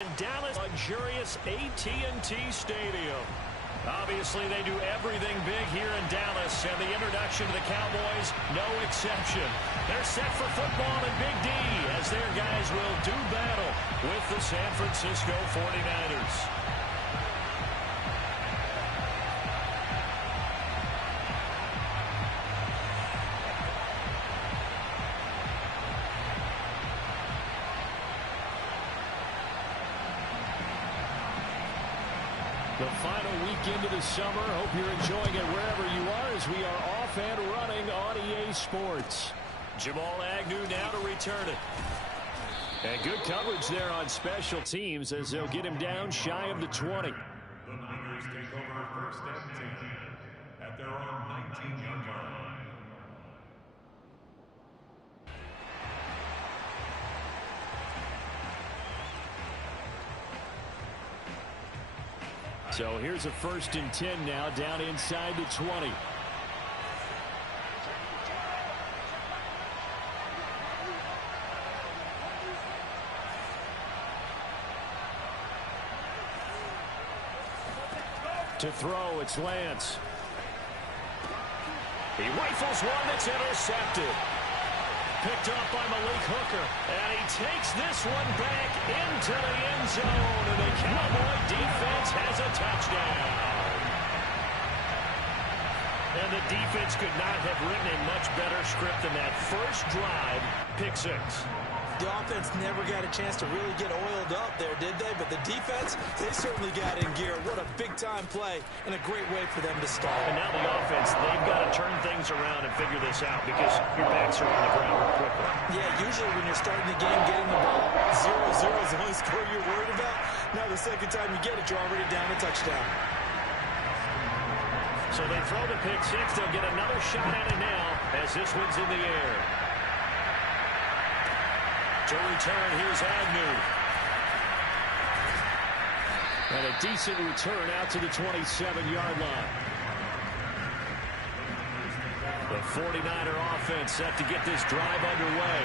In Dallas, luxurious AT&T Stadium. Obviously, they do everything big here in Dallas, and the introduction to the Cowboys, no exception. They're set for football in Big D as their guys will do battle with the San Francisco 49ers. The final week into the summer. Hope you're enjoying it wherever you are as we are off and running on EA Sports. Jamal Agnew now to return it. And good coverage there on special teams as they'll get him down shy of the 20. The Niners take over first and 10 at their own 19-yard line. So here's a 1st and 10 now, down inside the 20. To throw, it's Lance. He rifles one that's intercepted. Picked off by Malik Hooker. And he takes this one back into the end zone. And the Cowboy defense has a touchdown. And the defense could not have written a much better script than that first drive. Pick 6. The offense never got a chance to really get oiled up there, did they? But the defense, they certainly got in gear. What a big-time play and a great way for them to start. And now the offense, they've got to turn things around and figure this out because your backs are on the ground quickly. Yeah, usually when you're starting the game, getting the ball 0-0 is the only score you're worried about. Now the second time you get it, you're already down a touchdown. So they throw the pick 6. They'll get another shot at it now as this one's in the air. To return, here's Agnew. And a decent return out to the 27-yard line. The 49er offense set to get this drive underway.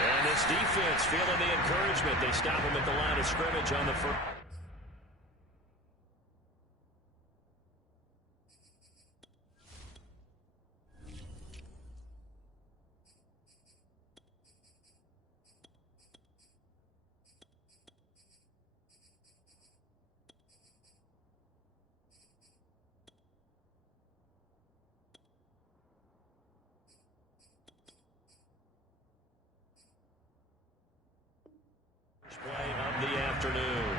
And this defense feeling the encouragement. They stop him at the line of scrimmage on the first. Play of the afternoon.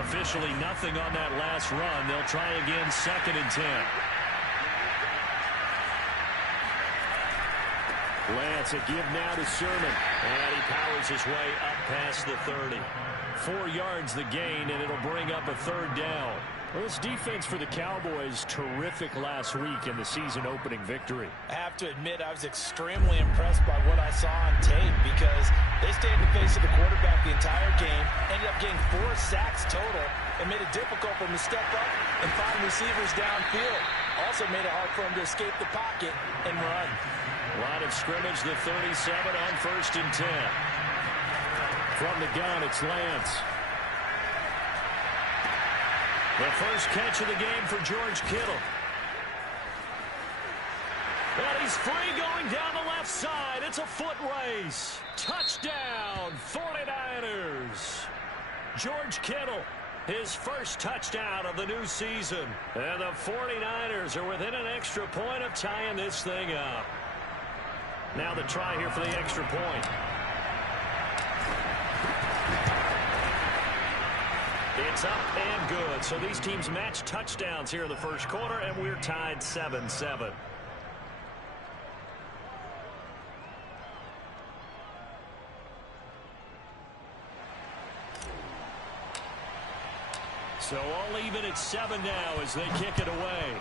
Officially nothing on that last run. They'll try again, 2nd and 10. Lance, a give now to Sermon. And he powers his way up past the 30. 4 yards the gain, and it'll bring up a 3rd down. Well, this defense for the Cowboys, terrific last week in the season-opening victory. I have to admit, I was extremely impressed by what I saw on tape because they stayed in the face of the quarterback the entire game, ended up getting 4 sacks total, and made it difficult for him to step up and find receivers downfield. Also made it hard for him to escape the pocket and run. Line of scrimmage, the 37 on 1st and 10. From the gun, it's Lance. The first catch of the game for George Kittle. And he's free going down the left side. It's a foot race. Touchdown, 49ers. George Kittle, his first touchdown of the new season. And the 49ers are within an extra point of tying this thing up. Now the try here for the extra point. It's up and good. So these teams match touchdowns here in the first quarter, and we're tied 7-7. So all even at 7 now as they kick it away.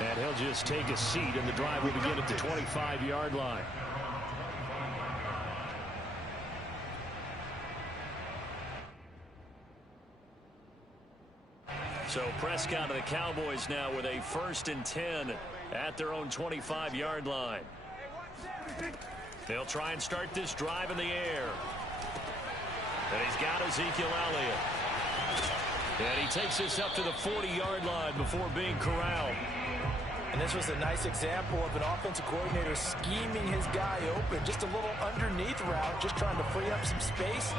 And he'll just take a seat, and the drive will begin at the 25-yard line. So Prescott of the Cowboys now with a 1st and 10 at their own 25-yard line. They'll try and start this drive in the air. And he's got Ezekiel Elliott. And he takes this up to the 40-yard line before being corralled. And this was a nice example of an offensive coordinator scheming his guy open. Just a little underneath route, just trying to free up some space,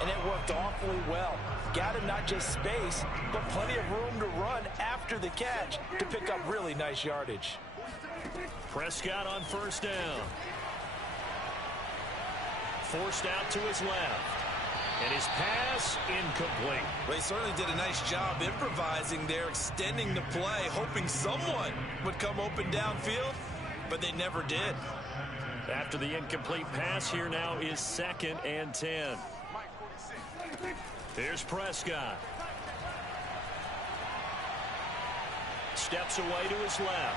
and it worked awfully well. Got him not just space, but plenty of room to run after the catch to pick up really nice yardage. Prescott on 1st down. Forced out to his left. And his pass incomplete. Well, he certainly did a nice job improvising there, extending the play, hoping someone would come open downfield, but they never did. After the incomplete pass, here now is 2nd and 10. Here's Prescott. Steps away to his left.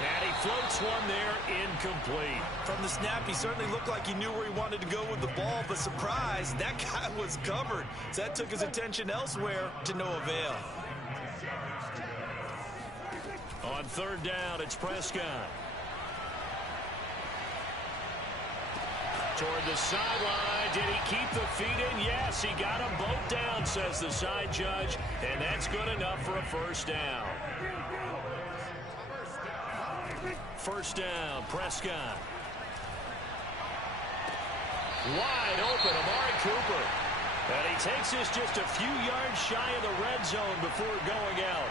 And he floats one there, incomplete. From the snap, he certainly looked like he knew where he wanted to go with the ball, but surprise, that guy was covered. So that took his attention elsewhere to no avail. On 3rd down, it's Prescott. Toward the sideline. Did he keep the feet in? Yes, he got them both down, says the side judge. And that's good enough for a 1st down. 1st down, Prescott. Wide open, Amari Cooper. And he takes this just a few yards shy of the red zone before going out.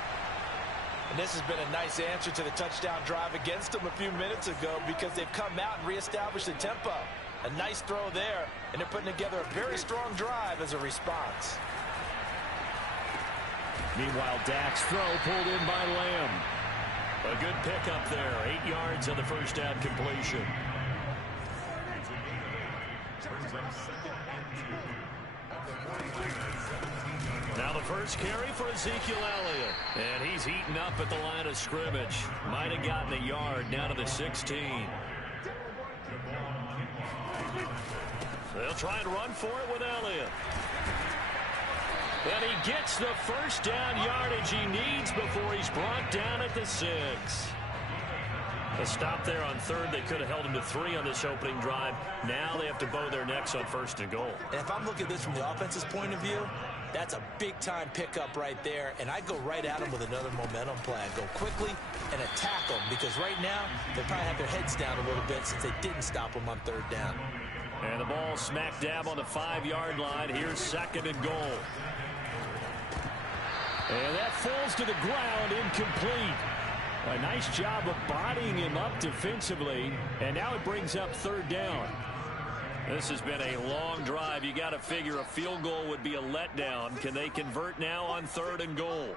And this has been a nice answer to the touchdown drive against them a few minutes ago because they've come out and reestablished the tempo. A nice throw there, and they're putting together a very strong drive as a response. Meanwhile, Dak's throw pulled in by Lamb. A good pickup there. 8 yards on the 1st down completion. Now the first carry for Ezekiel Elliott. And he's eaten up at the line of scrimmage. Might have gotten a yard down to the 16. They'll try and run for it with Elliott. And he gets the 1st down yardage he needs before he's brought down at the 6. A stop there on 3rd. They could have held him to 3 on this opening drive. Now they have to bow their necks on 1st and goal. And if I'm looking at this from the offense's point of view, that's a big-time pickup right there. And I go right at him with another momentum play. I go quickly and attack them because right now they probably have their heads down a little bit since they didn't stop them on 3rd down. And the ball smack dab on the 5-yard line. Here's 2nd and goal. And that falls to the ground, incomplete. A nice job of bodying him up defensively. And now it brings up 3rd down. This has been a long drive. You got to figure a field goal would be a letdown. Can they convert now on 3rd and goal?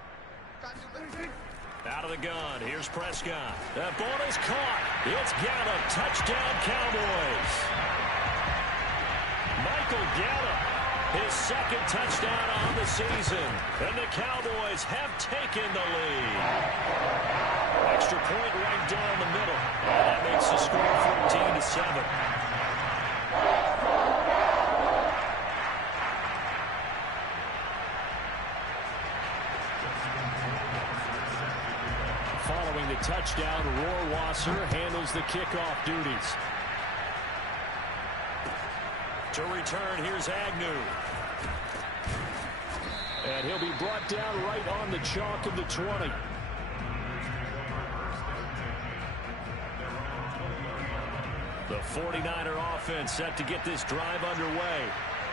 Out of the gun. Here's Prescott. That ball is caught. It's Gallup. Touchdown, Cowboys. Michael Gallup, his 2nd touchdown on the season. And the Cowboys have taken the lead. Extra point right down the middle. And that makes the score 14-7. Following the touchdown, Rohrwasser handles the kickoff duties. To return, here's Agnew. And he'll be brought down right on the chalk of the 20. The 49er offense set to get this drive underway.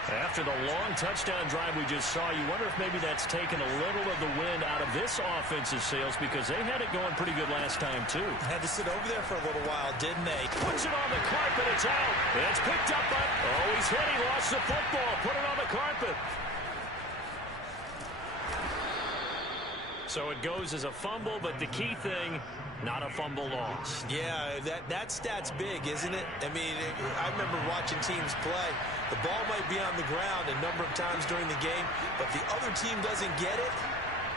After the long touchdown drive we just saw, you wonder if maybe that's taken a little of the wind out of this offense's sails because they had it going pretty good last time, too. Had to sit over there for a little while, didn't they? Puts it on the carpet. It's out. It's picked up by... Oh, he's hit. He lost the football. Put it on the carpet. So it goes as a fumble, but the key thing, not a fumble loss. Yeah, that stat's big, isn't it? I mean, I remember watching teams play. The ball might be on the ground a number of times during the game, but if the other team doesn't get it,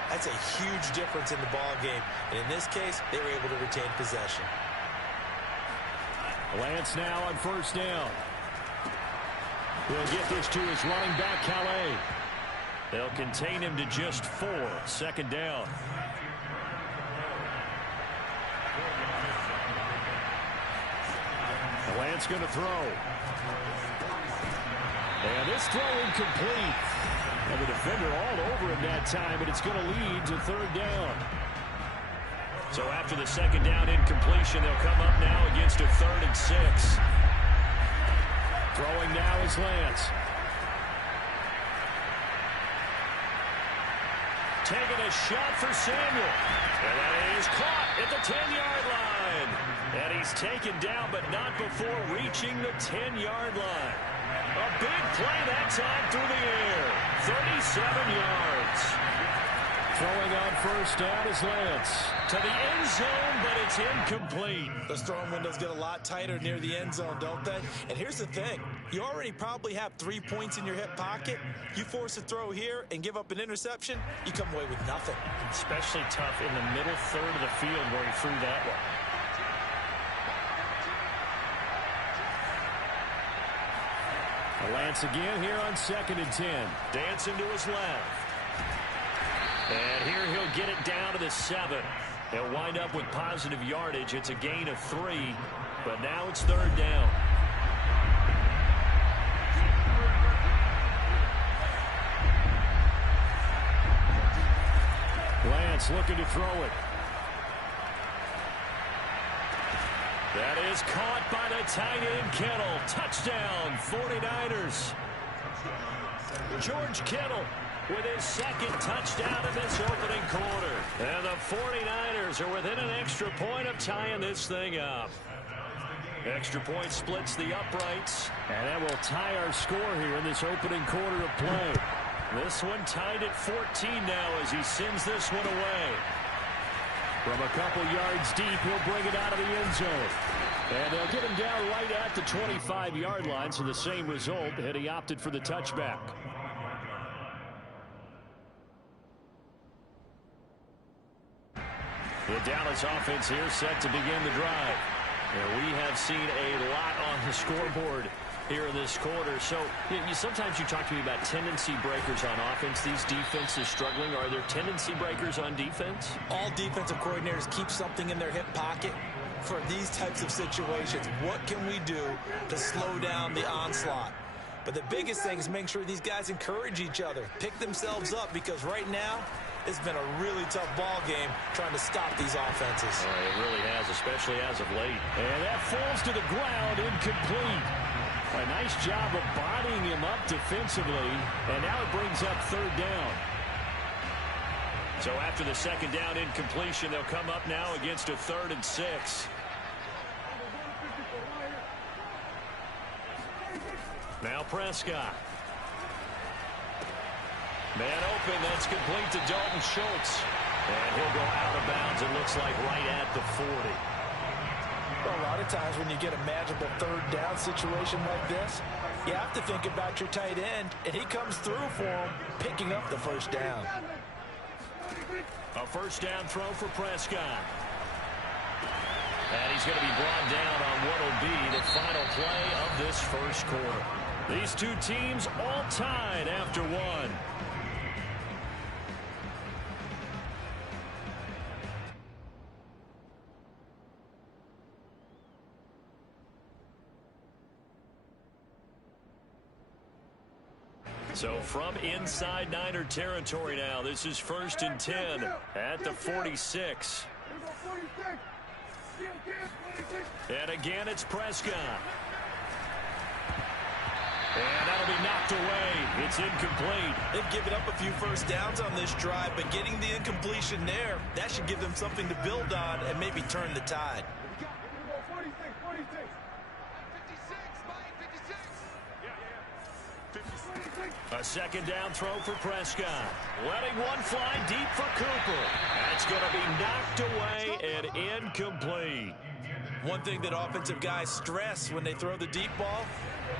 that's a huge difference in the ball game. And in this case, they were able to retain possession. Lance now on 1st down. He'll get this to his running back, Calais. They'll contain him to just 4. Second down. Lance going to throw. And this throw incomplete. And the defender all over him that time, but it's going to lead to third down. So after the second down incompletion, they'll come up now against a 3rd and 6. Throwing now is Lance. Taking a shot for Samuel. And that is caught at the 10-yard line. And he's taken down, but not before reaching the 10-yard line. A big play that time through the air. 37 yards. Throwing on first down is Lance. To the end zone, but it's incomplete. Those throwing windows get a lot tighter near the end zone, don't they? And here's the thing. You already probably have 3 points in your hip pocket. You force a throw here and give up an interception, you come away with nothing. Especially tough in the middle third of the field where he threw that one. Lance again here on 2nd and 10. Dancing to his left. And here he'll get it down to the 7. They'll wind up with positive yardage. It's a gain of 3, but now it's 3rd down. Lance looking to throw it. That is caught by the tight end Kittle. Touchdown, 49ers. George Kittle with his 2nd touchdown in this opening quarter. And the 49ers are within an extra point of tying this thing up. Extra point splits the uprights. And that will tie our score here in this opening quarter of play. This one tied at 14 now as he sends this one away. From a couple yards deep, he'll bring it out of the end zone. And they'll get him down right at the 25-yard line, so the same result, and he opted for the touchback. The Dallas offense here set to begin the drive. And we have seen a lot on the scoreboard here in this quarter. So sometimes you talk to me about tendency breakers on offense. These defenses struggling. Are there tendency breakers on defense? All defensive coordinators keep something in their hip pocket for these types of situations. What can we do to slow down the onslaught? But the biggest thing is making sure these guys encourage each other, pick themselves up, because right now it's been a really tough ball game trying to stop these offenses. It really has, especially as of late. And that falls to the ground, incomplete. A nice job of bodying him up defensively, and now it brings up 3rd down. So after the second down incompletion, they'll come up now against a 3rd and 6. Now Prescott. Man open, that's complete to Dalton Schultz. And he'll go out of bounds, it looks like right at the 40. Well, a lot of times when you get a manageable 3rd down situation like this, you have to think about your tight end, and he comes through for him, picking up the 1st down. A 1st down throw for Prescott. And he's going to be brought down on what will be the final play of this 1st quarter. These two teams all tied after 1. So from inside Niner territory now, this is 1st and 10 at the 46. And again, it's Prescott. And that'll be knocked away. It's incomplete. They've given up a few 1st downs on this drive, but getting the incompletion there, that should give them something to build on and maybe turn the tide. A 2nd down throw for Prescott. Letting one fly deep for Cooper. That's going to be knocked away and incomplete. One thing that offensive guys stress when they throw the deep ball,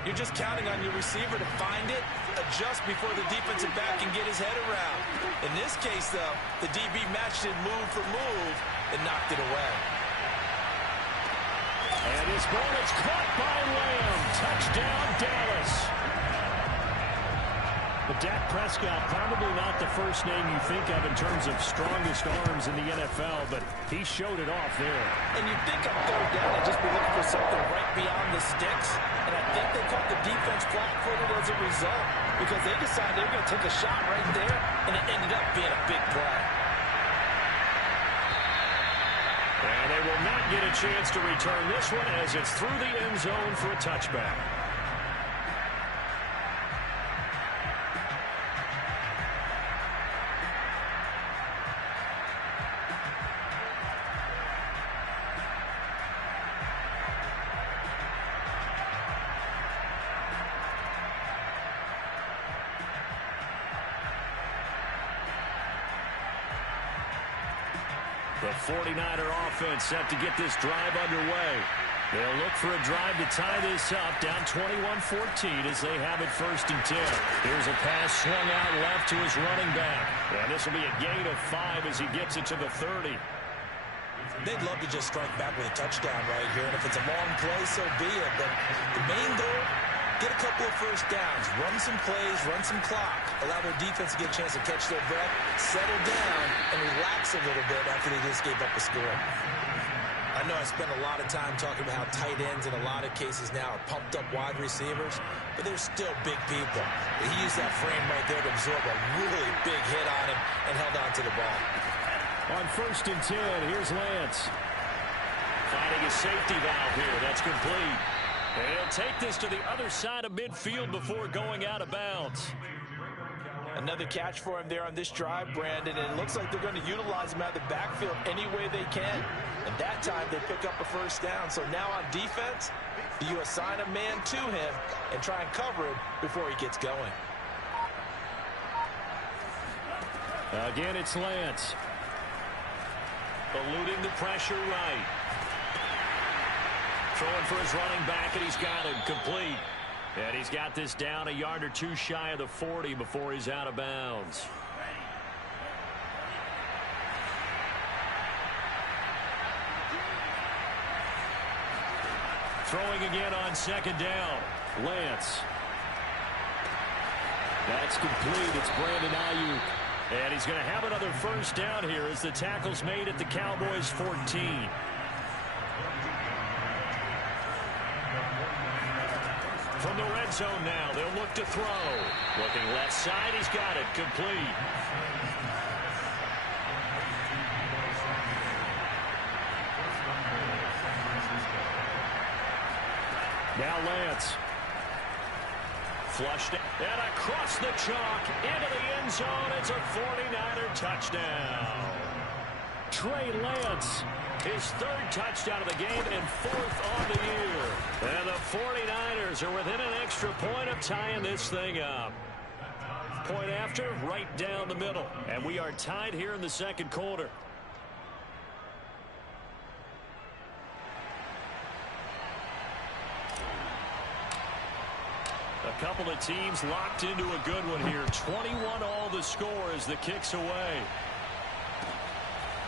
you're just counting on your receiver to find it, adjust before the defensive back can get his head around. In this case, though, the DB matched it move for move and knocked it away. And his ball is caught by Lamb. Touchdown, Dallas. But Dak Prescott, probably not the first name you think of in terms of strongest arms in the NFL, but he showed it off there. And you think on third down, they'd just be looking for something right beyond the sticks. And I think they caught the defense flat-footed as a result because they decided they were going to take a shot right there, and it ended up being a big play. And they will not get a chance to return this one as it's through the end zone for a touchback. The 49er offense set to get this drive underway. They'll look for a drive to tie this up, down 21-14 as they have it 1st and 10. Here's a pass swung out left to his running back. And this will be a gain of 5 as he gets it to the 30. They'd love to just strike back with a touchdown right here, and if it's a long play, so be it. But the main goal, get a couple of first downs, run some plays, run some clock, allow their defense to get a chance to catch their breath, settle down, and relax a little bit after they just gave up a score. I know I spent a lot of time talking about how tight ends in a lot of cases now are pumped up wide receivers, but they're still big people. He used that frame right there to absorb a really big hit on him and held on to the ball. On 1st and 10, here's Lance. Finding a safety valve here. That's complete. And he'll take this to the other side of midfield before going out of bounds. Another catch for him there on this drive, Brandon, and it looks like they're going to utilize him out of the backfield any way they can. And that time they pick up a first down. So now on defense, you assign a man to him and try and cover him before he gets going. Again, it's Lance. Eluding the pressure right. Throwing for his running back, and he's got it complete. And he's got this down a yard or two shy of the 40 before he's out of bounds. Throwing again on 2nd down. Lance. That's complete. It's Brandon Ayuk. And he's going to have another first down here as the tackle's made at the Cowboys 14. From the red zone now, they'll look to throw. Looking left side, he's got it complete. Now Lance. Flushed and across the chalk into the end zone. It's a 49er touchdown. Trey Lance, his 3rd touchdown of the game and 4th on the year. And the 49ers are within an extra point of tying this thing up. Point after, right down the middle. And we are tied here in the 2nd quarter. A couple of teams locked into a good one here. 21 all the score as the kick's away.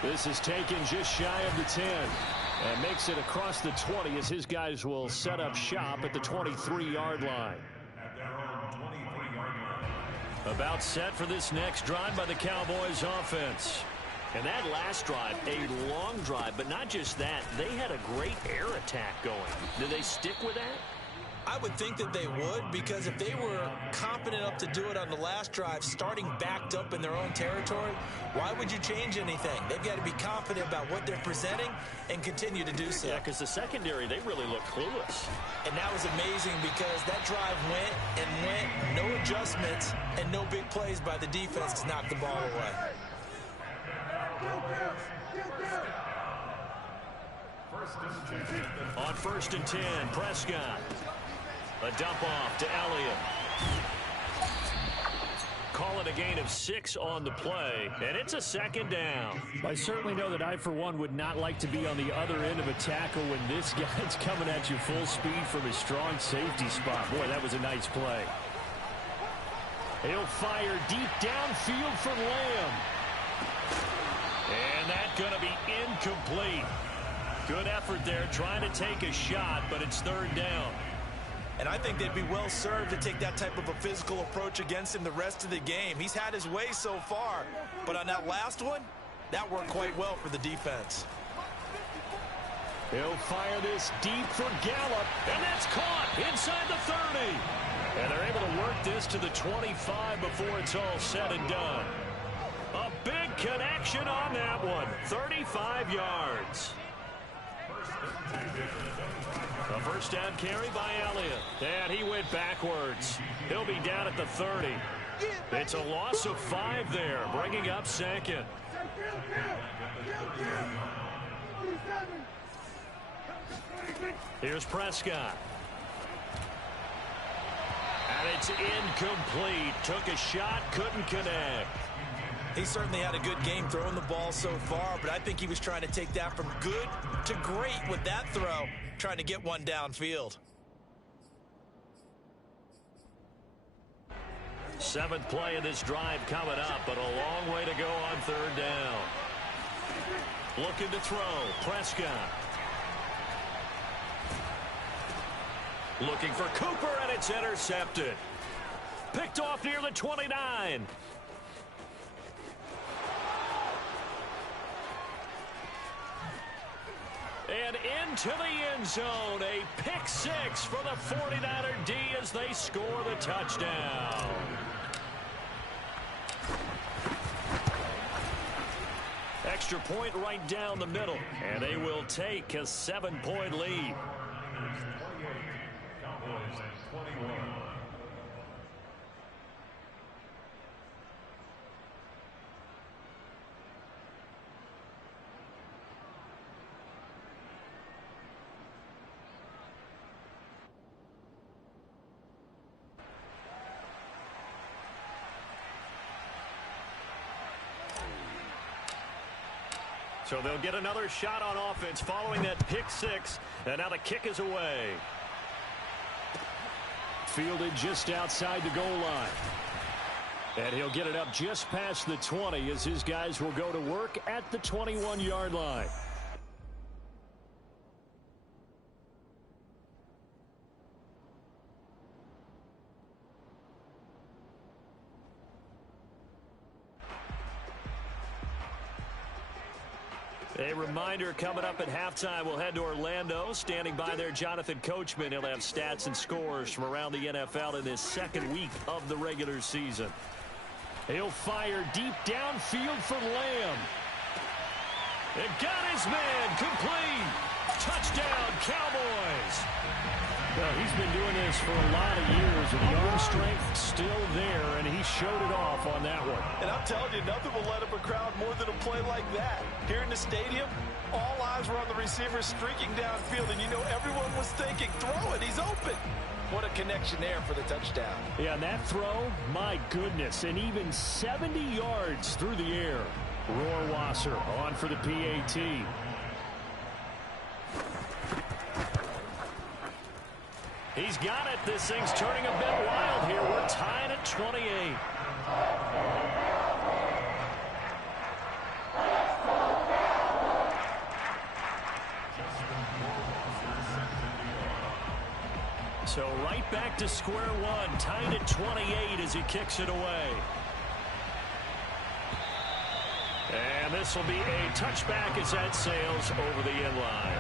This is taken just shy of the 10 and makes it across the 20 as his guys will set up shop at the 23-yard line. About set for this next drive by the Cowboys offense. And that last drive, a long drive, but not just that. They had a great air attack going. Do they stick with that? I would think that they would, because if they were competent enough to do it on the last drive, starting backed up in their own territory, why would you change anything? They've got to be confident about what they're presenting and continue to do so. Yeah, because the secondary, they really look clueless. And that was amazing because that drive went and went, no adjustments, and no big plays by the defense to knock the ball away. On 1st and 10, Prescott. A dump off to Elliott. Call it a gain of 6 on the play, and it's a 2nd down. I certainly know that I, for one, would not like to be on the other end of a tackle when this guy's coming at you full speed from his strong safety spot. Boy, that was a nice play. He'll fire deep downfield for Lamb. And that's going to be incomplete. Good effort there trying to take a shot, but it's 3rd down. And I think they'd be well served to take that type of a physical approach against him the rest of the game. He's had his way so far, but on that last one, that worked quite well for the defense. He'll fire this deep for Gallup, and that's caught inside the 30. And they're able to work this to the 25 before it's all said and done. A big connection on that one, 35 yards. A first down carry by Elliott. And he went backwards. He'll be down at the 30. It's a loss of 5 there, bringing up second. Here's Prescott. And it's incomplete. Took a shot, couldn't connect. He certainly had a good game throwing the ball so far, but I think he was trying to take that from good to great with that throw, trying to get one downfield. 7th play of this drive coming up, but a long way to go on 3rd down. Looking to throw, Prescott. Looking for Cooper, and it's intercepted. Picked off near the 29. And into the end zone, a pick 6 for the 49er D as they score the touchdown. Extra point right down the middle, and they will take a 7-point lead. Cowboys 21. So they'll get another shot on offense following that pick 6, and now the kick is away. Fielded just outside the goal line. And he'll get it up just past the 20 as his guys will go to work at the 21-yard line. A reminder coming up at halftime, we'll head to Orlando. Standing by there, Jonathan Coachman. He'll have stats and scores from around the NFL in this 2nd week of the regular season. He'll fire deep downfield for Lamb. And got his man complete. Touchdown, Cowboys. Well, he's been doing this for a lot of years, and the arm strength still there, and he showed it off on that one. And I'm telling you, nothing will let up a crowd more than a play like that. Here in the stadium, all eyes were on the receiver streaking downfield, and you know everyone was thinking, throw it, he's open. What a connection there for the touchdown. Yeah, and that throw, my goodness, and even 70 yards through the air. Rohrwasser on for the PAT. He's got it. This thing's turning a bit wild here. We're tied at 28. So right back to square one. Tied at 28 as he kicks it away. And this will be a touchback as that sails over the end line.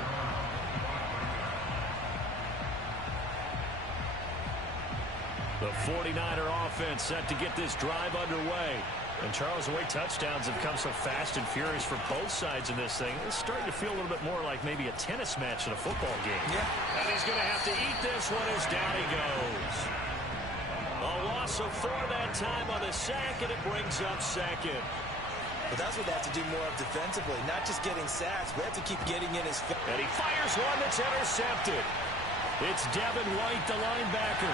The 49er offense set to get this drive underway. And Charles, the way touchdowns have come so fast and furious for both sides in this thing, it's starting to feel a little bit more like maybe a tennis match in a football game. Yeah. And he's going to have to eat this one as down he goes. A loss of 4 that time on the sack, and it brings up second. But that's what they have to do more of defensively, not just getting sacks, but have to keep getting in his face. And he fires one that's intercepted. It's Devin White, the linebacker.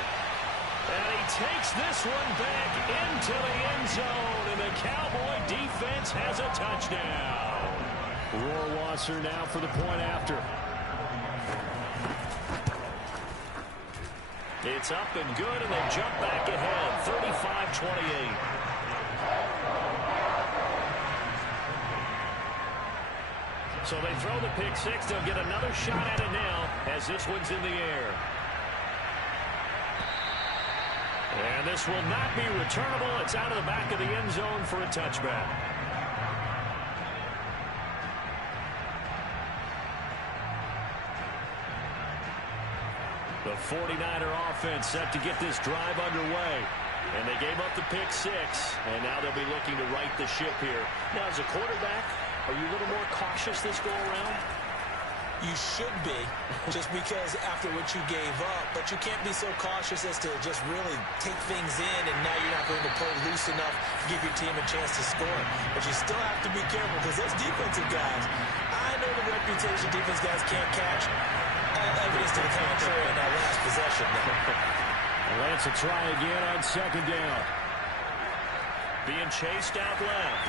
And he takes this one back into the end zone, and the Cowboy defense has a touchdown. Rohrwasser now for the point after. It's up and good, and they jump back ahead, 35-28. So they throw the pick 6. They'll get another shot at it now as this one's in the air. And this will not be returnable. It's out of the back of the end zone for a touchback. The 49er offense set to get this drive underway. And they gave up the pick 6, and now they'll be looking to right the ship here. Now, as a quarterback, are you a little more cautious this go-around? You should be, just because after what you gave up, but you can't be so cautious as to just really take things in, and now you're not going to play loose enough to give your team a chance to score. But you still have to be careful, because those defensive guys, I know the reputation defense guys can't catch. Evidence to the contrary in that last possession. Lance will try again on second down. Being chased out left.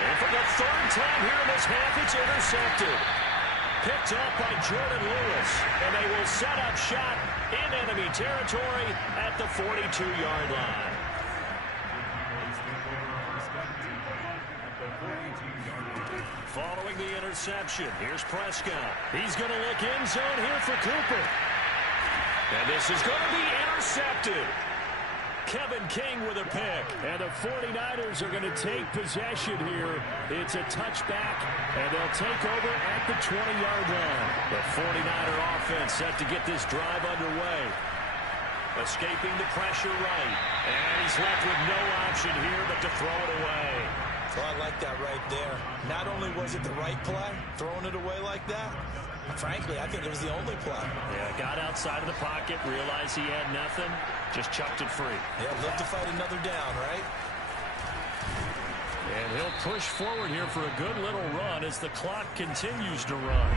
And for the third time here in this half, it's intercepted. Picked up by Jordan Lewis. And they will set up shop in enemy territory at the 42-yard line. Following the interception, here's Prescott. He's going to look end zone here for Cooper. And this is going to be intercepted. Kevin King with a pick. And the 49ers are going to take possession here. It's a touchback, and they'll take over at the 20-yard line. The 49er offense set to get this drive underway. Escaping the pressure right. And he's left with no option here but to throw it away. So I like that right there. Not only was it the right play, throwing it away like that, frankly, I think it was the only play. Yeah, got outside of the pocket, realized he had nothing, just chucked it free. Yeah, live to fight another down, right? And he'll push forward here for a good little run as the clock continues to run.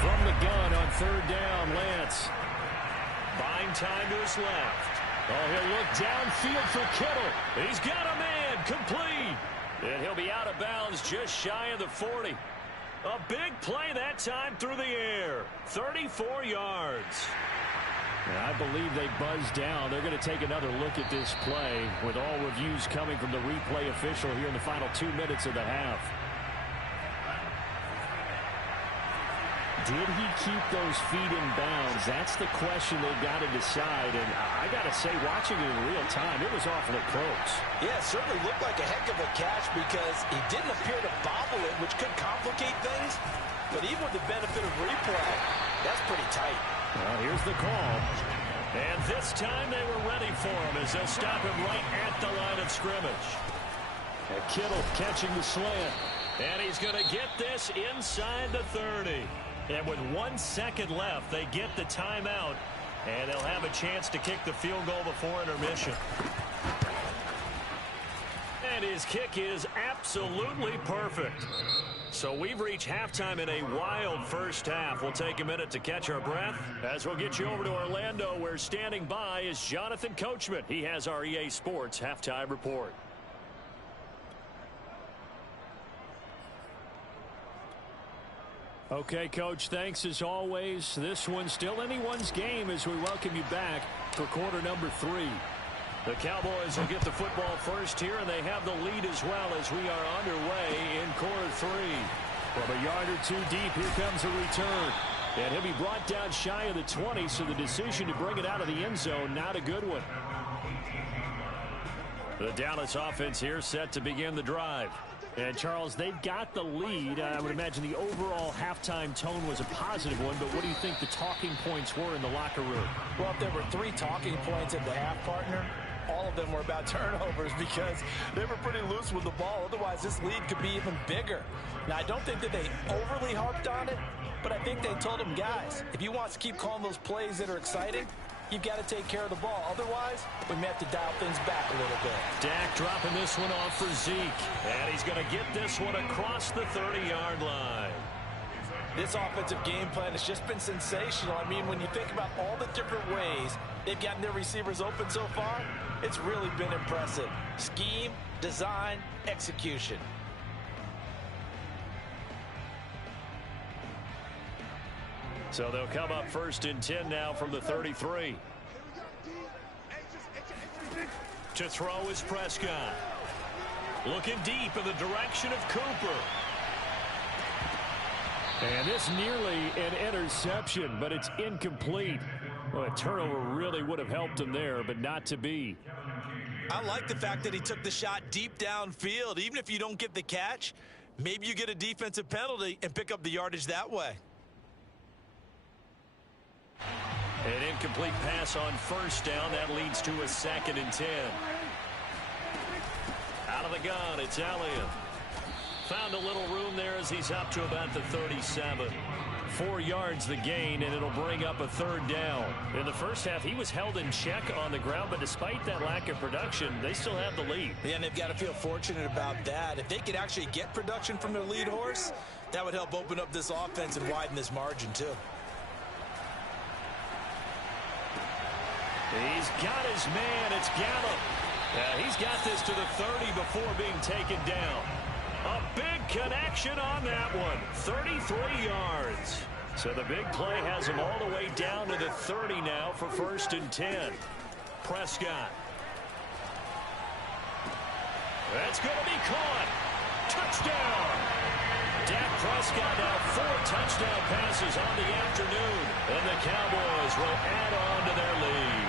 From the gun on third down, Lance. Buying time to his left. Oh, he'll look downfield for Kittle. He's got a man, complete. And he'll be out of bounds just shy of the 40. A big play that time through the air. 34 yards. And I believe they buzzed down. They're going to take another look at this play with all reviews coming from the replay official here in the final 2 minutes of the half. Did he keep those feet in bounds? That's the question they've got to decide. And I got to say, watching it in real time, it was awfully close. Yeah, it certainly looked like a heck of a catch because he didn't appear to bobble it, which could complicate things. But even with the benefit of replay, that's pretty tight. Well, here's the call. And this time they were ready for him as they'll stop him right at the line of scrimmage. And Kittle catching the slant. And he's going to get this inside the 30. And with 1 second left, they get the timeout, and they'll have a chance to kick the field goal before intermission. And his kick is absolutely perfect. So we've reached halftime in a wild first half. We'll take a minute to catch our breath as we'll get you over to Orlando, where standing by is Jonathan Coachman. He has our EA Sports halftime report. Okay, Coach, thanks as always. This one's still anyone's game as we welcome you back for quarter number 3. The Cowboys will get the football first here, and they have the lead as well as we are underway in quarter 3. From a yard or two deep, here comes a return. And he'll be brought down shy of the 20, so the decision to bring it out of the end zone, not a good one. The Dallas offense here set to begin the drive. And, Charles, they've got the lead. I would imagine the overall halftime tone was a positive one, but what do you think the talking points were in the locker room? Well, if there were 3 talking points at the half, partner, all of them were about turnovers because they were pretty loose with the ball. Otherwise, this lead could be even bigger. Now, I don't think that they overly harped on it, but I think they told them, guys, if you want us to keep calling those plays that are exciting, you've got to take care of the ball. Otherwise, we may have to dial things back a little bit. Dak dropping this one off for Zeke. And he's going to get this one across the 30-yard line. This offensive game plan has just been sensational. I mean, when you think about all the different ways they've gotten their receivers open so far, it's really been impressive. Scheme, design, execution. So they'll come up first and 10 now from the 33. To throw is Prescott. Looking deep in the direction of Cooper. And this nearly an interception, but it's incomplete. Well, a turnover really would have helped him there, but not to be. I like the fact that he took the shot deep downfield. Even if you don't get the catch, maybe you get a defensive penalty and pick up the yardage that way. An incomplete pass on first down. That leads to a 2nd and 10. Out of the gun, it's Elliott. Found a little room there as he's up to about the 37. 4 yards the gain, and it'll bring up a 3rd down. In the first half, he was held in check on the ground, but despite that lack of production, they still have the lead. Yeah, and they've got to feel fortunate about that. If they could actually get production from their lead horse, that would help open up this offense and widen this margin, too. He's got his man. It's Gallup. He's got this to the 30 before being taken down. A big connection on that one. 33 yards. So the big play has him all the way down to the 30 now for 1st and 10. Prescott. That's going to be caught. Touchdown. Dak Prescott now 4 touchdown passes on the afternoon. And the Cowboys will add on to their lead.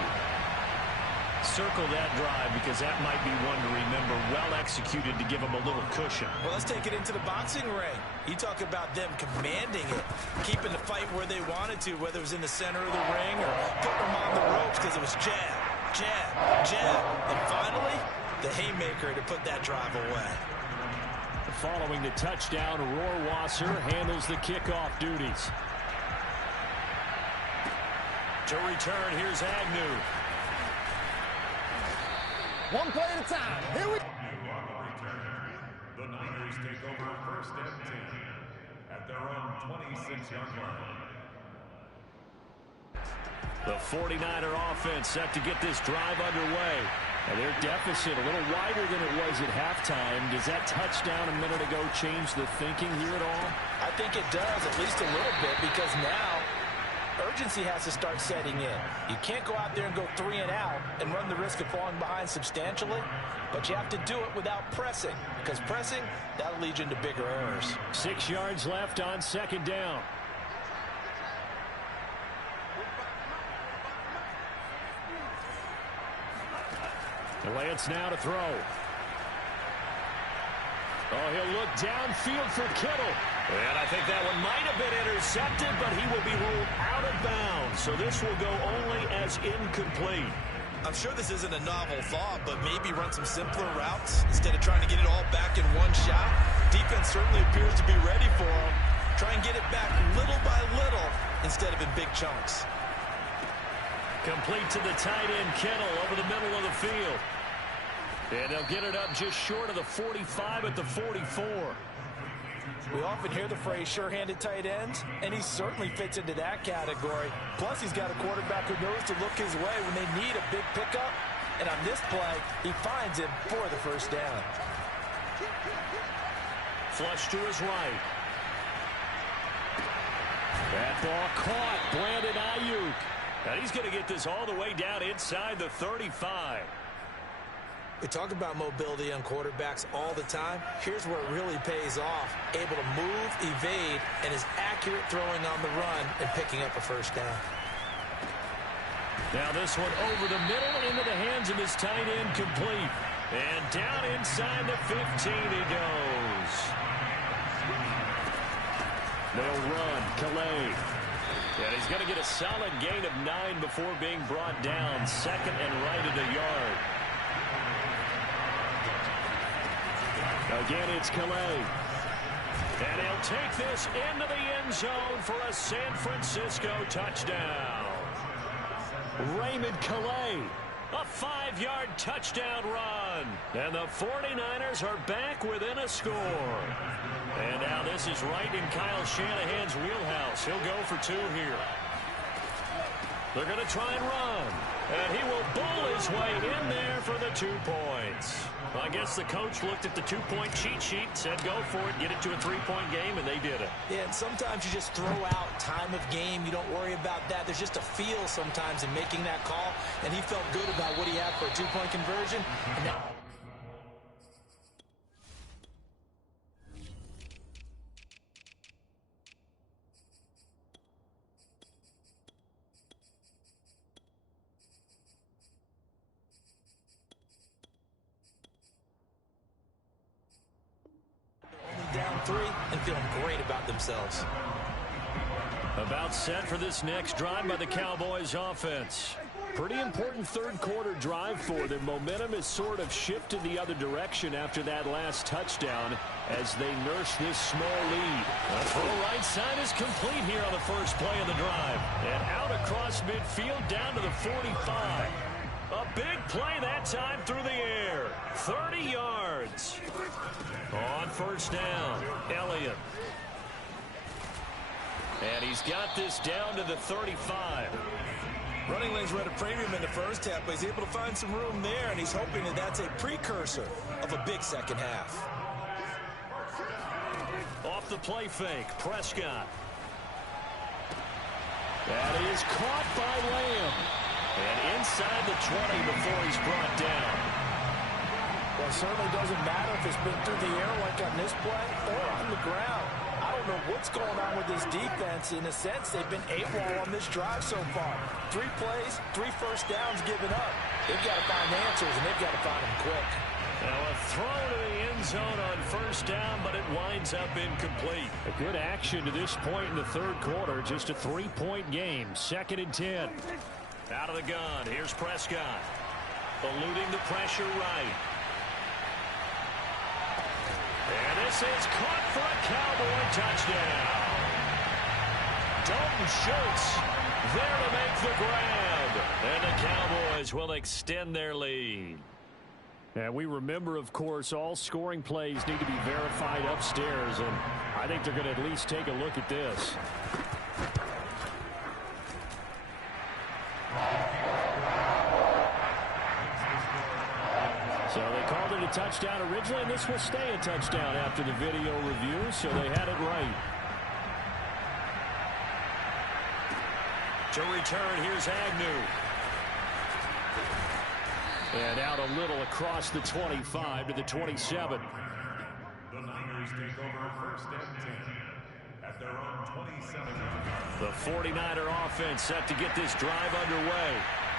Circle that drive because that might be one to remember. Well executed to give them a little cushion. Well, let's take it into the boxing ring. You talk about them commanding it, keeping the fight where they wanted to, whether it was in the center of the ring or putting them on the ropes because it was jab, jab, jab. And finally, the haymaker to put that drive away. Following the touchdown, Rohrwasser handles the kickoff duties. To return, here's Agnew. One play at a time. Here we go. The Niners take over 1st and 10 at their own 26-yard line. The 49er offense set to get this drive underway. And their deficit a little wider than it was at halftime. Does that touchdown a minute ago change the thinking here at all? I think it does, at least a little bit, because now urgency has to start setting in. You can't go out there and go 3 and out and run the risk of falling behind substantially, but you have to do it without pressing, because pressing, that'll lead you into bigger errors. 6 yards left on 2nd down. Lance now to throw. Oh, he'll look downfield for Kittle. And I think that one might have been intercepted, but he will be ruled out of bounds. So this will go only as incomplete. I'm sure this isn't a novel thought, but maybe run some simpler routes instead of trying to get it all back in one shot. Defense certainly appears to be ready for him. Try and get it back little by little instead of in big chunks. Complete to the tight end, Kittle, over the middle of the field. And they'll get it up just short of the 45 at the 44. We often hear the phrase sure-handed tight ends, and he certainly fits into that category. Plus, he's got a quarterback who knows to look his way when they need a big pickup. And on this play, he finds him for the 1st down. Flush to his right. That ball caught. Brandon Ayuk. And he's going to get this all the way down inside the 35. We talk about mobility on quarterbacks all the time. Here's where it really pays off. Able to move, evade, and is accurate throwing on the run and picking up a 1st down. Now this one over the middle into the hands of his tight end, complete. And down inside the 15 he goes. They'll run. Calais. And he's going to get a solid gain of 9 before being brought down. 2nd and right of the yard. Again, it's Calais. And he'll take this into the end zone for a San Francisco touchdown. Raymond Calais, a 5-yard touchdown run. And the 49ers are back within a score. And now this is right in Kyle Shanahan's wheelhouse. He'll go for 2 here. They're going to try and run. And he will bull his way in there for the 2 points. Well, I guess the coach looked at the 2-point cheat sheet, said go for it, get it to a 3-point game, and they did it. Yeah, and sometimes you just throw out time of game. You don't worry about that. There's just a feel sometimes in making that call, and he felt good about what he had for a 2-point conversion. And that 3 and feeling great about themselves. About set for this next drive by the Cowboys offense. Pretty important third quarter drive for them. Momentum has sort of shifted the other direction after that last touchdown as they nurse this small lead. The throw right side is complete here on the first play of the drive. And out across midfield down to the 45. A big play that time through the air. 30 yards. On first down, Elliott. And he's got this down to the 35. Running lanes were at a premium in the first half, but he's able to find some room there, and he's hoping that that's a precursor of a big second half. Off the play fake, Prescott. That is caught by Lamb. And inside the 20 before he's brought down. Well, it certainly doesn't matter if it's been through the air like on this play or on the ground. I don't know what's going on with this defense. In a sense, they've been AWOL on this drive so far. 3 plays, 3 first downs given up. They've got to find answers, and they've got to find them quick. Now a throw to the end zone on first down, but it winds up incomplete. A good action to this point in the third quarter. Just a 3-point game. 2nd and 10. Out of the gun. Here's Prescott. Eluding the pressure right. And this is caught for a Cowboy touchdown. Dalton Schultz there to make the grab. And the Cowboys will extend their lead. And we remember, of course, all scoring plays need to be verified upstairs. And I think they're going to at least take a look at this. So they called it a touchdown originally, and this will stay a touchdown after the video review, so they had it right. To return, here's Agnew. And out a little across the 25 to the 27. The Niners take over first and 10 at their own 27. The 49er offense set to get this drive underway.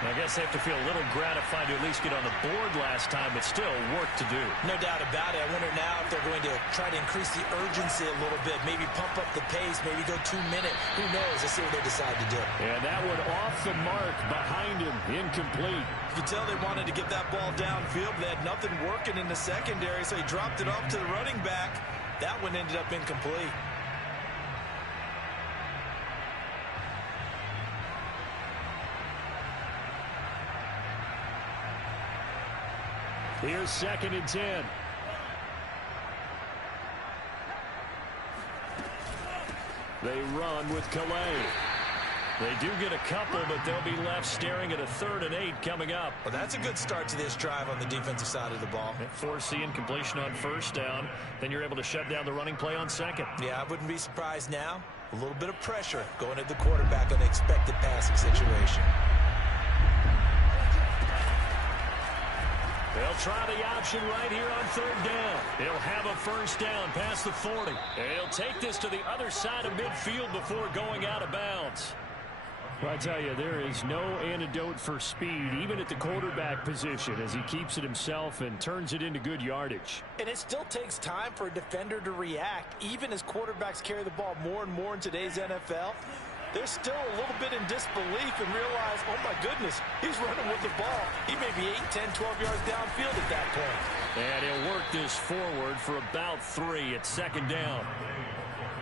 I guess they have to feel a little gratified to at least get on the board last time, but still work to do. No doubt about it. I wonder now if they're going to try to increase the urgency a little bit, maybe pump up the pace, maybe go 2-minute. Who knows? Let's see what they decide to do. And that one off the mark behind him, incomplete. You can tell they wanted to get that ball downfield, but they had nothing working in the secondary, so he dropped it off to the running back. That one ended up incomplete. Here's 2nd and 10. They run with Calais. They do get a couple, but they'll be left staring at a 3rd and 8 coming up. Well, that's a good start to this drive on the defensive side of the ball. Force the incompletion on first down. Then you're able to shut down the running play on 2nd. Yeah, I wouldn't be surprised now. A little bit of pressure going at the quarterback on the expected passing situation. They'll try the option right here on 3rd down. He'll have a first down past the 40. And he'll take this to the other side of midfield before going out of bounds. Well, I tell you, there is no antidote for speed, even at the quarterback position, as he keeps it himself and turns it into good yardage. And it still takes time for a defender to react, even as quarterbacks carry the ball more and more in today's NFL. They're still a little bit in disbelief and realize, oh my goodness, he's running with the ball. He may be 8, 10, 12 yards downfield at that point. And he'll work this forward for about 3 at 2nd down.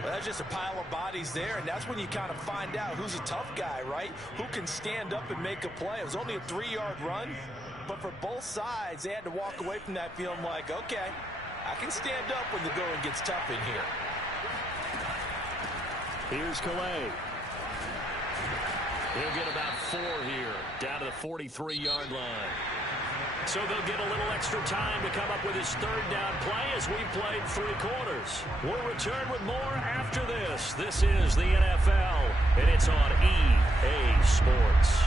Well, that's just a pile of bodies there, and that's when you kind of find out who's a tough guy, right? Who can stand up and make a play. It was only a 3-yard run, but for both sides, they had to walk away from that feeling like, okay, I can stand up when the going gets tough in here. Here's Calais. He'll get about 4 here, down to the 43-yard line. So they'll get a little extra time to come up with his 3rd down play as we played 3 quarters. We'll return with more after this. This is the NFL, and it's on EA Sports.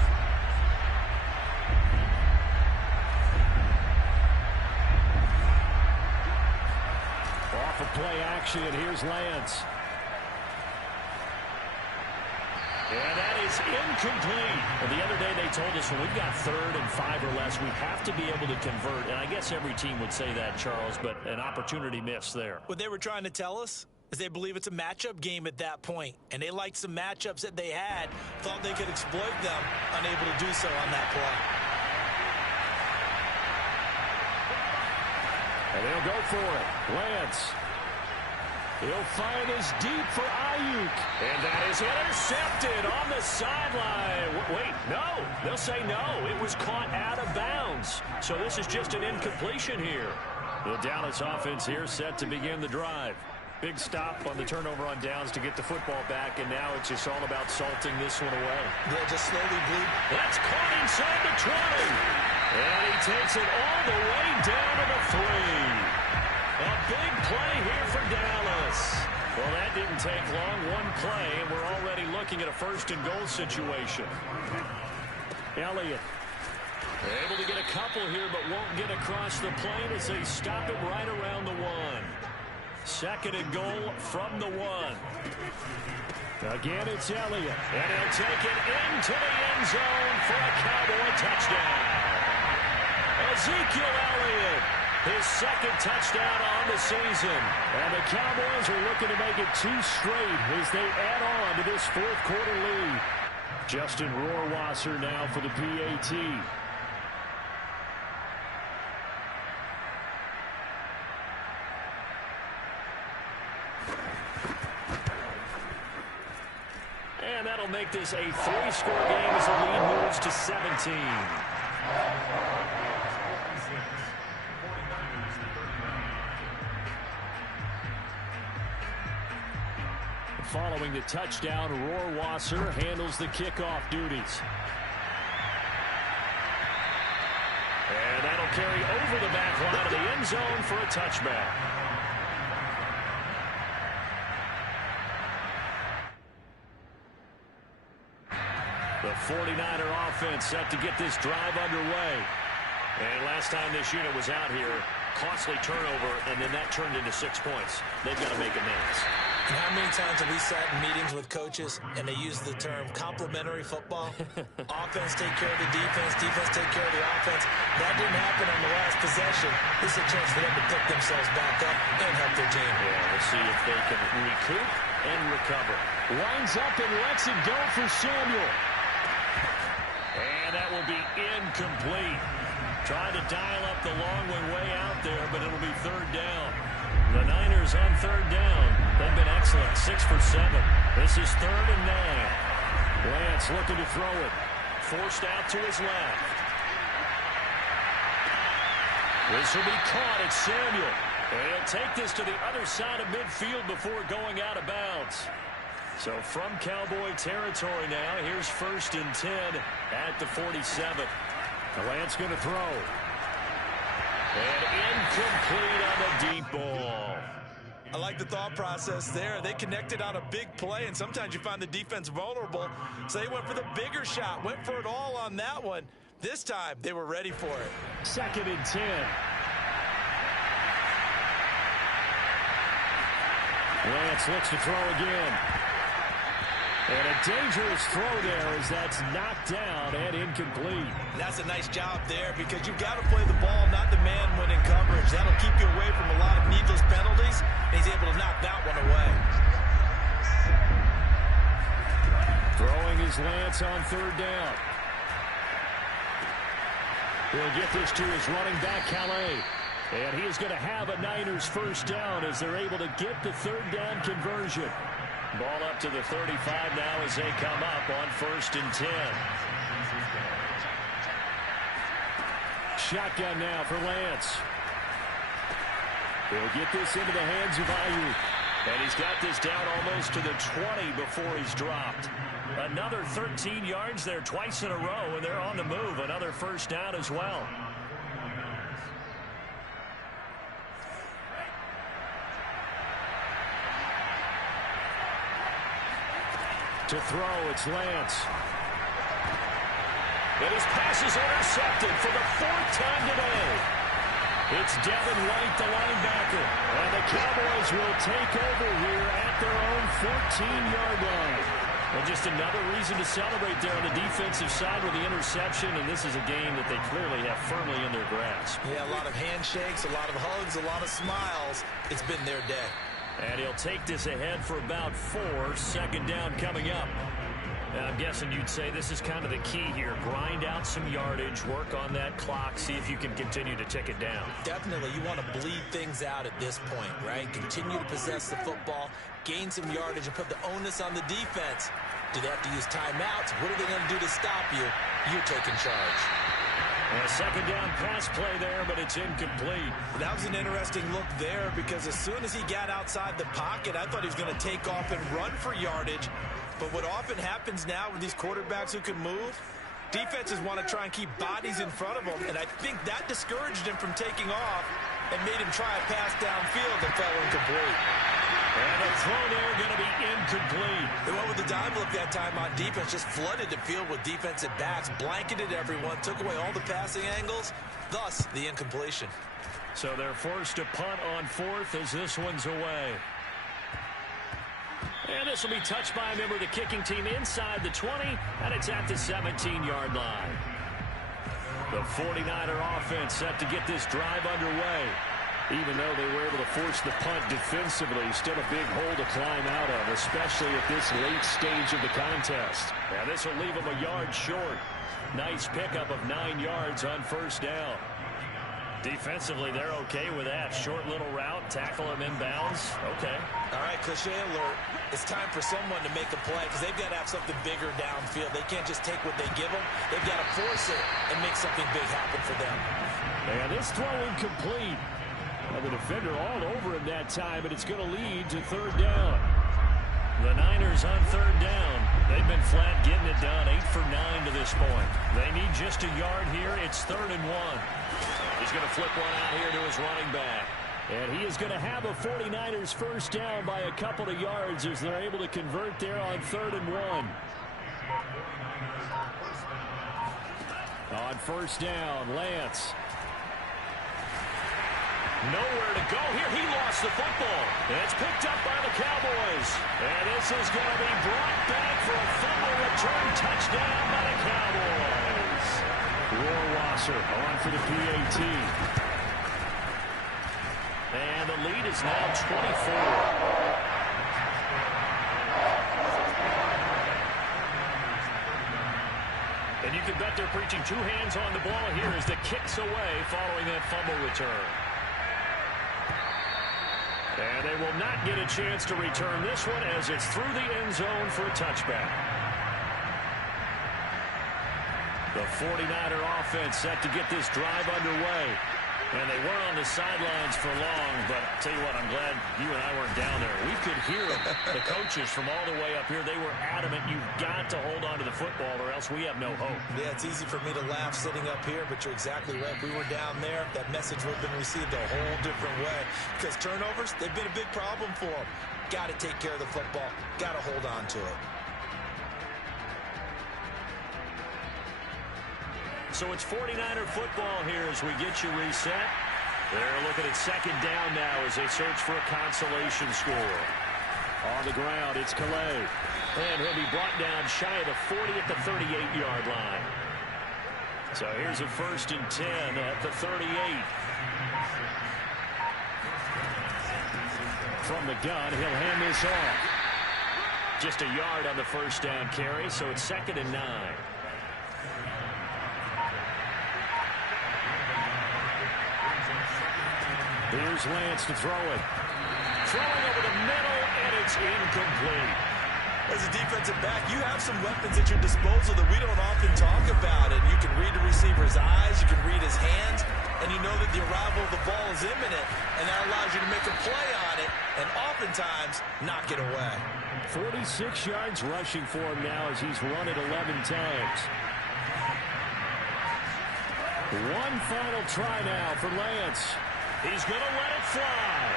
Off of play action, here's Lance. And that is incomplete. Well, the other day they told us when we've got 3rd and 5 or less, we have to be able to convert. And I guess every team would say that, Charles, but an opportunity missed there. What they were trying to tell us is they believe it's a matchup game at that point. And they liked some matchups that they had, thought they could exploit them, unable to do so on that play. And they'll go for it. Lance. He'll find his deep for Ayuk. And that is intercepted on the sideline. Wait, no. They'll say no. It was caught out of bounds. So this is just an incompletion here. The Dallas offense here set to begin the drive. Big stop on the turnover on downs to get the football back, and now it's just all about salting this one away. Yeah, just slowly bleed. That's caught inside the 20. And he takes it all the way down to the 3. A big play here for Dallas. Well, that didn't take long. One play, and we're already looking at a 1st and goal situation. Elliott able to get a couple here, but won't get across the plane as they stop it right around the 1. 2nd and goal from the 1. Again, it's Elliott. And he'll take it into the end zone for a Cowboy touchdown. Ezekiel Elliott, his 2nd touchdown on the season. And the Cowboys are looking to make it 2 straight as they add on to this 4th quarter lead. Justin Rohrwasser now for the PAT. And that'll make this a 3-score game as the lead moves to 17. Following the touchdown, Rohrwasser handles the kickoff duties. And that'll carry over the back line of the end zone for a touchback. The 49er offense set to get this drive underway. And last time this unit was out here, costly turnover, and then that turned into 6 points. They've got to make amends. And how many times have we sat in meetings with coaches and they use the term complementary football? Offense take care of the defense, defense take care of the offense. That didn't happen on the last possession. This is a chance for them to pick themselves back up and help their team. Yeah, we'll see if they can recoup and recover. Lines up and lets it go for Samuel. And that will be incomplete. Trying to dial up the long one way out there, but it'll be 3rd down. The Niners on 3rd down. They've been excellent, 6 for 7. This is 3rd and 9. Lance looking to throw it. Forced out to his left. This will be caught at Samuel. And he'll take this to the other side of midfield before going out of bounds. So from Cowboy territory now, here's 1st and 10 at the 47. Lance going to throw. And incomplete on the deep ball. I like the thought process there. They connected on a big play, and sometimes you find the defense vulnerable. So they went for the bigger shot, went for it all on that one. This time, they were ready for it. 2nd and 10. Lance looks to throw again. And a dangerous throw there as that's knocked down and incomplete. And that's a nice job there because you've got to play the ball, not the man when in coverage. That'll keep you away from a lot of needless penalties, and he's able to knock that one away. Throwing his Lance on 3rd down. He'll get this to his running back, Calais. And he is going to have a Niners 1st down as they're able to get the 3rd down conversion. Ball up to the 35 now as they come up on 1st and 10. Shotgun now for Lance. He'll get this into the hands of Ayuk. And he's got this down almost to the 20 before he's dropped. Another 13 yards there twice in a row, and they're on the move. Another 1st down as well. To throw, it's Lance. And his pass is intercepted for the 4th time today. It's Devin White, the linebacker. And the Cowboys will take over here at their own 14-yard line. Well, just another reason to celebrate there on the defensive side with the interception, and this is a game that they clearly have firmly in their grasp. Yeah, a lot of handshakes, a lot of hugs, a lot of smiles. It's been their day. And he'll take this ahead for about 4. Second down coming up. Now, I'm guessing you'd say this is kind of the key here. Grind out some yardage, work on that clock, see if you can continue to tick it down. Definitely. You want to bleed things out at this point, right? Continue to possess the football, gain some yardage, and put the onus on the defense. Do they have to use timeouts? What are they going to do to stop you? You're taking charge. A second down pass play there, but it's incomplete. That was an interesting look there because as soon as he got outside the pocket, I thought he was going to take off and run for yardage. But what often happens now with these quarterbacks who can move, defenses want to try and keep bodies in front of them, and I think that discouraged him from taking off and made him try a pass downfield that fell incomplete. And the throw there going to be incomplete. They went with the dime look that time on defense, just flooded the field with defensive backs, blanketed everyone, took away all the passing angles, thus the incompletion. So they're forced to punt on 4th as this one's away. And this will be touched by a member of the kicking team inside the 20, and it's at the 17-yard line. The 49er offense set to get this drive underway. Even though they were able to force the punt defensively, still a big hole to climb out of, especially at this late stage of the contest. Now this will leave them a yard short. Nice pickup of 9 yards on first down. Defensively, they're okay with that. Short little route, tackle him inbounds. Okay. All right, cliche alert. It's time for someone to make a play because they've got to have something bigger downfield. They can't just take what they give them. They've got to force it and make something big happen for them. And this throw incomplete. The defender all over him that time, but it's going to lead to 3rd down. The Niners on 3rd down. They've been flat getting it done, 8 for 9 to this point. They need just a yard here. It's 3rd and 1. He's going to flip one out here to his running back. And he is going to have a 49ers first down by a couple of yards as they're able to convert there on 3rd and 1. On first down, Lance. Nowhere to go here. He lost the football. And it's picked up by the Cowboys. And this is going to be brought back for a fumble return touchdown by the Cowboys. Rohrwasser on for the PAT. And the lead is now 24. And you can bet they're preaching 2 hands on the ball here as the kick's away following that fumble return. And they will not get a chance to return this one as it's through the end zone for a touchback. The 49er offense set to get this drive underway. And they weren't on the sidelines for long, but I'll tell you what, I'm glad you and I weren't down there. We could hear the coaches from all the way up here. They were adamant, you've got to hold on to the football or else we have no hope. Yeah, it's easy for me to laugh sitting up here, but you're exactly right. If we were down there, that message would have been received a whole different way. Because turnovers, they've been a big problem for them. Got to take care of the football. Got to hold on to it. So it's 49er football here as we get you reset. They're looking at second down now as they search for a consolation score. On the ground, it's Calais. And he'll be brought down shy of the 40 at the 38-yard line. So here's a 1st and 10 at the 38. From the gun, he'll hand this off. Just a yard on the first down carry, so it's 2nd and 9. Here's Lance to throw it. Throwing over the middle, and it's incomplete. As a defensive back, you have some weapons at your disposal that we don't often talk about. And you can read the receiver's eyes, you can read his hands, and you know that the arrival of the ball is imminent, and that allows you to make a play on it, and oftentimes knock it away. 46 yards rushing for him now as he's run it 11 times. One final try now for Lance. He's going to let it fly.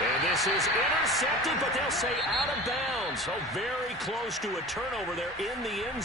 And this is intercepted, but they'll say out of bounds. So very close to a turnover there in the end zone.